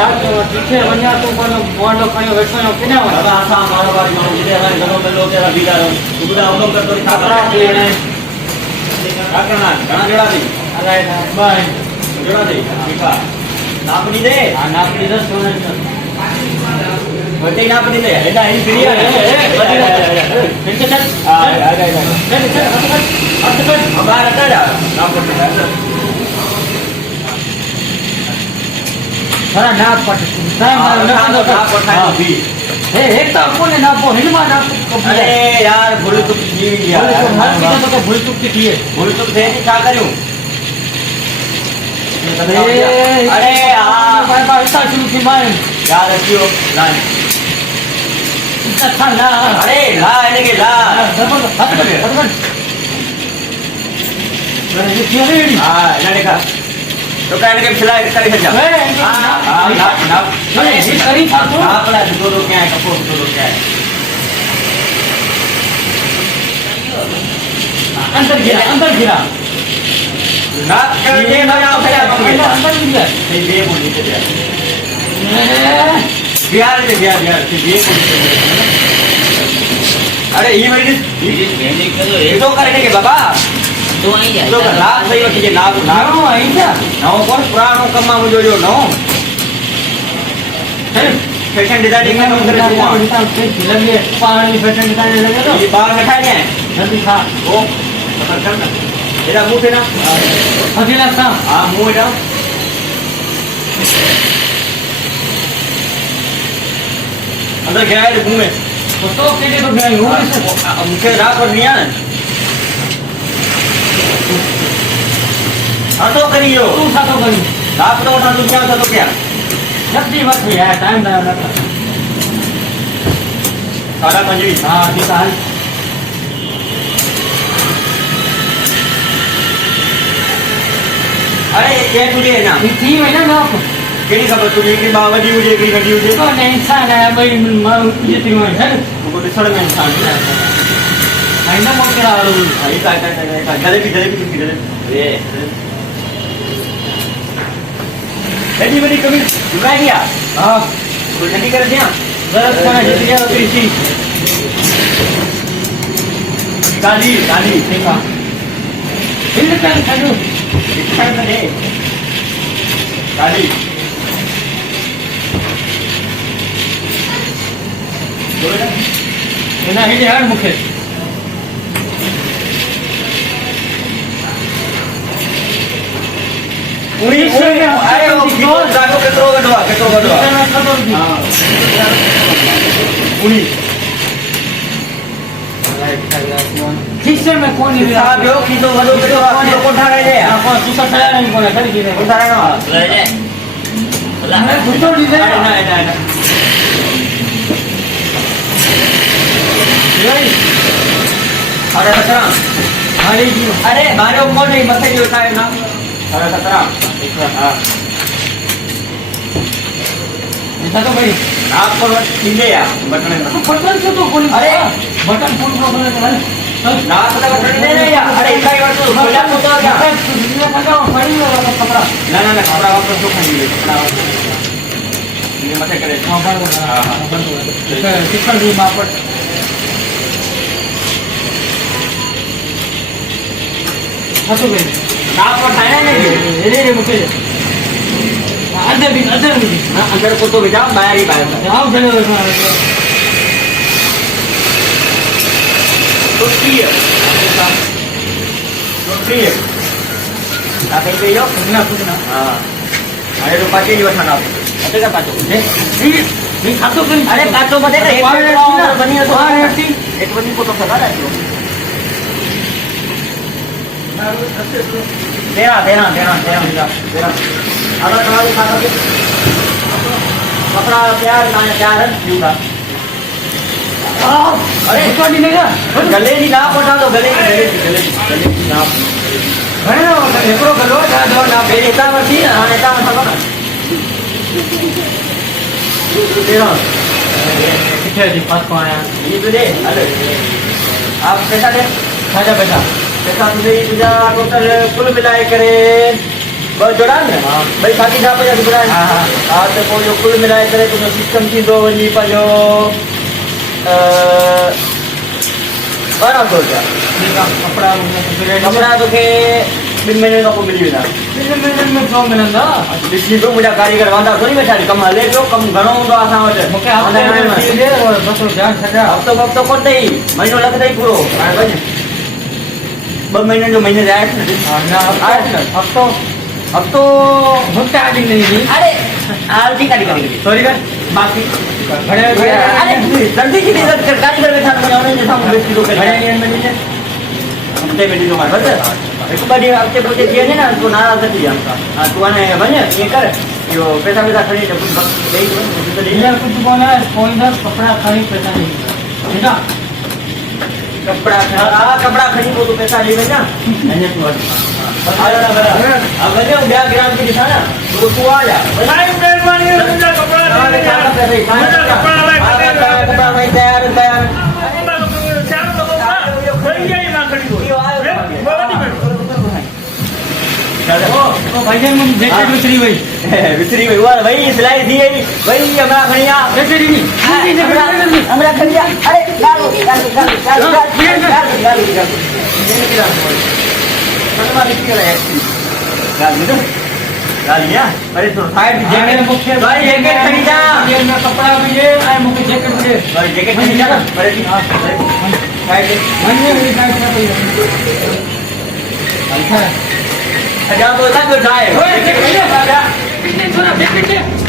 पीछे वञा तो कोन बोंडो खयो वेठो न किने वञा बाबा असां कारोबारी माण्हू जिते असांखे घणो मिलो उते असां बीठा रहूं तूं ॿुधाए हुकुम कर थोरी छा कपड़ा करिणो पीअणे छा करिणा आहिनि घणा जोड़ा अथई अलाए छा ॿ जोड़ा अथई ठीकु आहे नाप ॾींदे हा नाप ॾींदसि सोने जो वठी नाप ॾींदे हेॾा हिन फिरी आहे हिकु चल हा चल चल हथ कर ॿाहिरि अचो छा नाप वठी थोड़ा नाप पट नाप वठाइणो बि हे एक तो कोने नापो हिन मां नाप अरे यार भुल चुक थी वेंदी आहे हर चीज तो भूल चुक थी थिए भुल चुक थिए थी छा करियूं अरे हा भाई भाई इतना शुरू थी मां यार अचियो लाइन इतना था ना अरे ला इनके ला जबरदस्त हथ कर अरे ये क्यों रे हां इन्हें देखा तो कहने के खिलाए करी सजा हां ना अरे ये करी था तो हां पड़ा दो दो क्या है कपो दो दो क्या है अंदर गिरा नाक कर ये मजा भैया अंदर गिरा ये बोली थे बिहार से बिहार से ये बोली अरे ये मेरी ये तो करने के बाबा तो आई जाए तो लाभ सही वठी जे नाप ना आई जा नओ कोन पुरानो कम मुंहिंजो जो नओ फैशन डिजाइनिंग में कम करे तूं लगे पानी फैशन डिजाइन लगे तो ये बाल बैठा है जल्दी खा ओ पकड़ कर ना एरा मुंह थे ना अकेला सा हां मुंह एरा अंदर गया है मुंह में तो केले तो गई हूं मुझे रात पर नहीं आना हाँ तो करियो तू सा तो गई रात तो उठा तू क्या तो क्या जल्दी मत यार टाइम ना लगा सारा पंजवी हां ठीक है अरे ये तुझे है ना थी वना ना केड़ी खबर तुझे की बावजी मुझे की घटी मुझे तो नहीं इंसान है भाई ये थी मैं है मुझको दिसण में इंसान है आइंदा मत करा आई का जलेबी ये एडी बड़ी कमी झुका दिया हां कोई ठंडी कर दिया जरा खाना जल्दी आ तो इसी गाली ठीक है हिल कर खड़ो दिखाई तो दे गाली ना हिल यार मुखे उड़ी अरे वो गीतो जानो केतरो गडवा हां उड़ी ठीक में कौन ही साहब यो गीतो गडो केतरो आपने कोठा रहे हैं कौन सुसा खड़ा नहीं कोने खड़ी गिरे कोठा रहे ना ले जाए मैं घुटो दी दे ना अरे खतरा अरे मारो मोन नहीं मथे जो था ना अरे खतरा हां ऐसा तो भाई आप पर ठीक है यार बटन बटन से तो कौन अरे बटन फुल प्रॉब्लम है ना पता बटन नहीं नहीं यार अरे इतना ही वर्ष बोला तो क्या दुनिया का फड़ी वाला कपड़ा ना कपड़ा वापस तो खाली कपड़ा ये मत करे हां बंद कितना भी मापट हाथों में नाप पर खाना नहीं रे मुके अंदर भी ना अंदर को तो भेजा बाहर ही बाहर आओ चलो तो ठीक है ना कहीं लो ना कुछ ना हां अरे तो पाचे ही बैठा ना अरे का पाचो नहीं खातो कर अरे पाचो मत एक बनी तो एक बनी को तो सदा रखो तेरा अगर तुम्हारी खाता कपड़ा प्यार ना प्यार है क्योंगा अरे इसको नहीं लेगा गले की नाप उठा दो गले की नाप है ना एकरो गलो था दो ना पे नेता मती हां नेता मत ना तेरा किथे जी पास को आया ये तो दे अरे आप पैसा दे खाजा पैसा पैसा तुझे तुझा टोटल कुल मिलाए करे बस जोड़ान ने हाँ। भाई 50,000 जोड़ान हाँ, हाँ। हाँ तो पोइ जो कुल मिलाए करे तुंहिंजो सिस्टम थींदो वञी पंहिंजो 1200 रुपया ठीक आहे कपिड़ा कपिड़ा तोखे 2 महीने खां पोइ मिली वेंदा में छो मिलंदा ॾिसी पियो मुंहिंजा कारीगर वांदा थोरी वेठा आहिनि कमु हले पियो कमु घणो हूंदो आहे असां वटि मूंखे हफ़्ते में सी ॾे और बसि ध्यानु छॾिया हफ़्तो वफ़्तो कोन अथई महीनो लॻंदई पूरो हाणे वञ 2 महीननि जो महीने जाए न हफ़्तो हफ़्तो हुते आजी नहीं अरे हाल ठीक आहे सॉरी कर बाक़ी घणे अरे जल्दी की इज़त कर कारीगर वेठा आहिनि उन्हनि जे साम्हूं बेइज़ती थो करे घणे ॾींहंनि में ॾींदे हफ़्ते में ॾींदो मां बसि हिकु ॿ ॾींहं हफ़्ते पोइ थी वञे न तूं नाराज़ न थी जाम हा तूं हाणे वञ ईअं कर इहो पैसा वैसा खणी अच कुझु वक़्तु ॾेई ॾियो हींअर कुझु कोन आहे पोईंदड़ कपिड़ा खणी पैसा ॾेई ठीकु आहे कपिड़ा खणी पोइ तूं पैसा ॾेई वञा अञा तूं वञ हा वञो ॿिया ग्राहक खे ॾिसां न तूं आ जा कपिड़ा भाई तयार तयार भैया मुझे जैकेट विसरी वई विसरी वई उहा वई सिलाई थी वई वई हमरा खणी आ जैकेट ॾिनी हमरा खणी आ अरे गाल अरे तो साइड जैकेट मूंखे भाई जैकेट खणी जा जेल में कपिड़ा बि ॾे ऐं मूंखे जैकेट बि ॾे भाई जैकेट खणी जा अरे साइड वञे वरी साइड में पई अच्छा अजा तो था जो जाए ओए जैकेट ॾे जैकेट ॾे